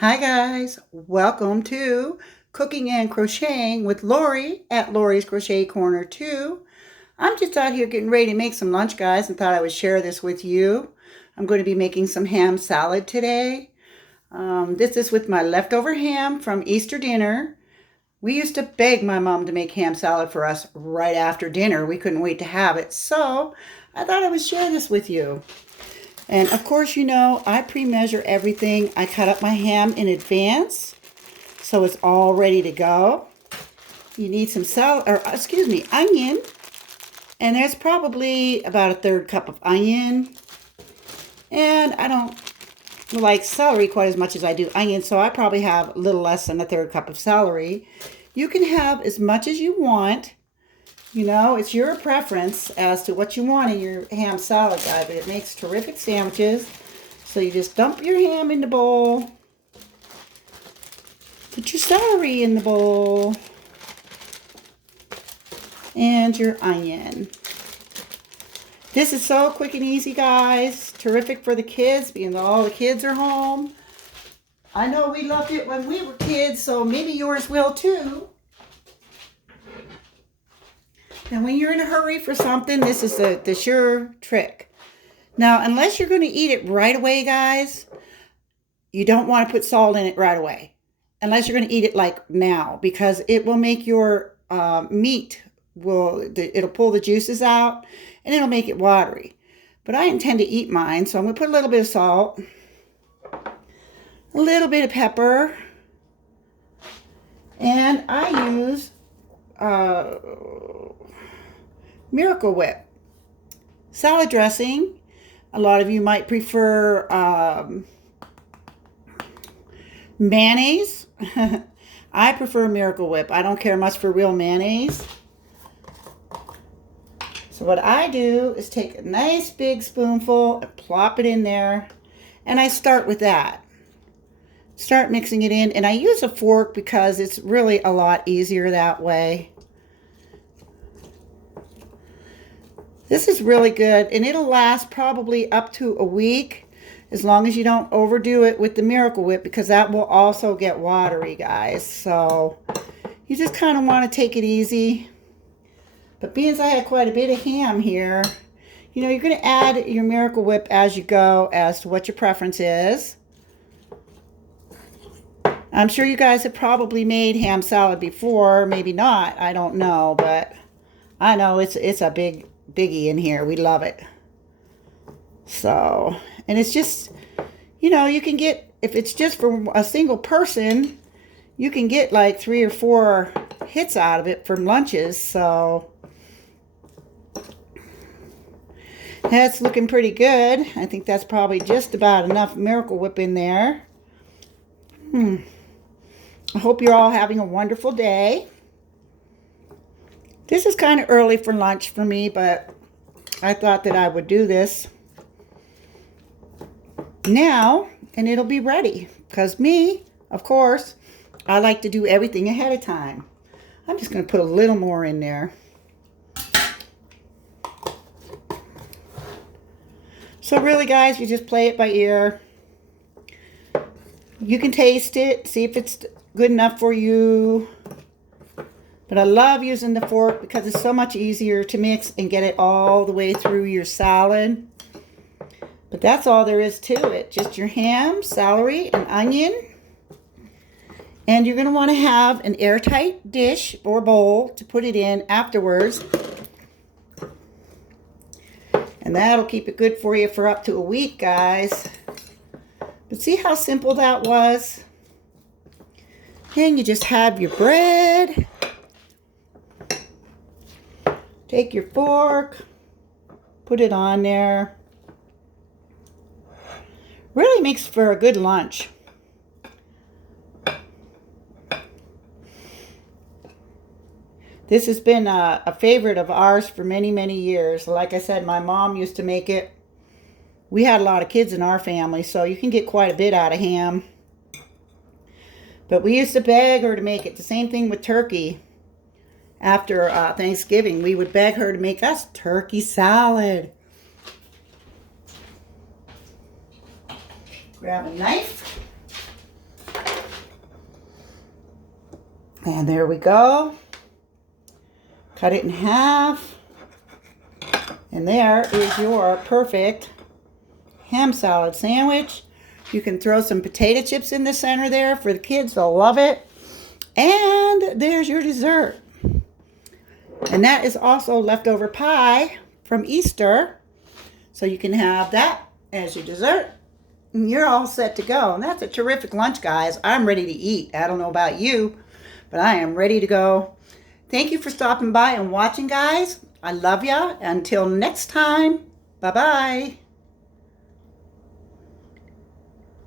Hi guys, welcome to Cooking and Crocheting with Lori at Lori's Crochet Corner 2. I'm just out here getting ready to make some lunch, guys, and thought I would share this with you. I'm going to be making some ham salad today. This is with my leftover ham from Easter dinner. We used to beg my mom to make ham salad for us right after dinner. We couldn't wait to have it, so I thought I would share this with you. And of course, I pre-measure everything. I cut up my ham in advance, so it's all ready to go. You need some onion. And there's probably about a third cup of onion. And I don't like celery quite as much as I do onion, so I probably have a little less than a third cup of celery. You can have as much as you want. It's your preference as to what you want in your ham salad, guys, but it makes terrific sandwiches. So you just dump your ham in the bowl. Put your celery in the bowl. And your onion. This is so quick and easy, guys. Terrific for the kids, being all the kids are home. I know we loved it when we were kids, so maybe yours will too. And when you're in a hurry for something, this is the sure trick. Now, unless you're going to eat it right away, guys, you don't want to put salt in it right away. Unless you're going to eat it like now, because it will make your meat, it'll pull the juices out, and it'll make it watery. But I intend to eat mine, so I'm going to put a little bit of salt, a little bit of pepper, and I use Miracle Whip salad dressing. A lot of you might prefer mayonnaise. I prefer Miracle Whip. I don't care much for real mayonnaise. So what I do is take a nice big spoonful and plop it in there, and I start with that. Start mixing it in, and I use a fork because it's really a lot easier that way. This is really good, and it'll last probably up to a week, as long as you don't overdo it with the Miracle Whip, because that will also get watery, guys. So you just kind of want to take it easy. But being as I had quite a bit of ham here, you're going to add your Miracle Whip as you go, as to what your preference is. I'm sure you guys have probably made ham salad before, maybe not, I don't know, but I know it's a biggie in here. We love it. So, and it's just, you can get, if it's just for a single person, you can get like 3 or 4 hits out of it from lunches. So that's looking pretty good. I think that's probably just about enough Miracle Whip in there. I hope you're all having a wonderful day. This is kind of early for lunch for me, but I thought that I would do this now, and it'll be ready. Because me, of course, I like to do everything ahead of time. I'm just going to put a little more in there. So really, guys, you just play it by ear. You can taste it, see if it's good enough for you. But I love using the fork because it's so much easier to mix and get it all the way through your salad. But that's all there is to it. Just your ham, celery, and onion. And you're going to want to have an airtight dish or bowl to put it in afterwards. And that'll keep it good for you for up to a week, guys. But see how simple that was? Then you just have your bread. Take your fork, put it on there. Really makes for a good lunch. This has been a favorite of ours for many, many years. Like I said, my mom used to make it. We had a lot of kids in our family, so you can get quite a bit out of ham. But we used to beg her to make it. The same thing with turkey. After Thanksgiving, we would beg her to make us turkey salad. Grab a knife. And there we go. Cut it in half. And there is your perfect ham salad sandwich. You can throw some potato chips in the center there for the kids. They'll love it. And there's your dessert. And that is also leftover pie from Easter. So you can have that as your dessert. And you're all set to go. And that's a terrific lunch, guys. I'm ready to eat. I don't know about you, but I am ready to go. Thank you for stopping by and watching, guys. I love ya. Until next time, bye-bye.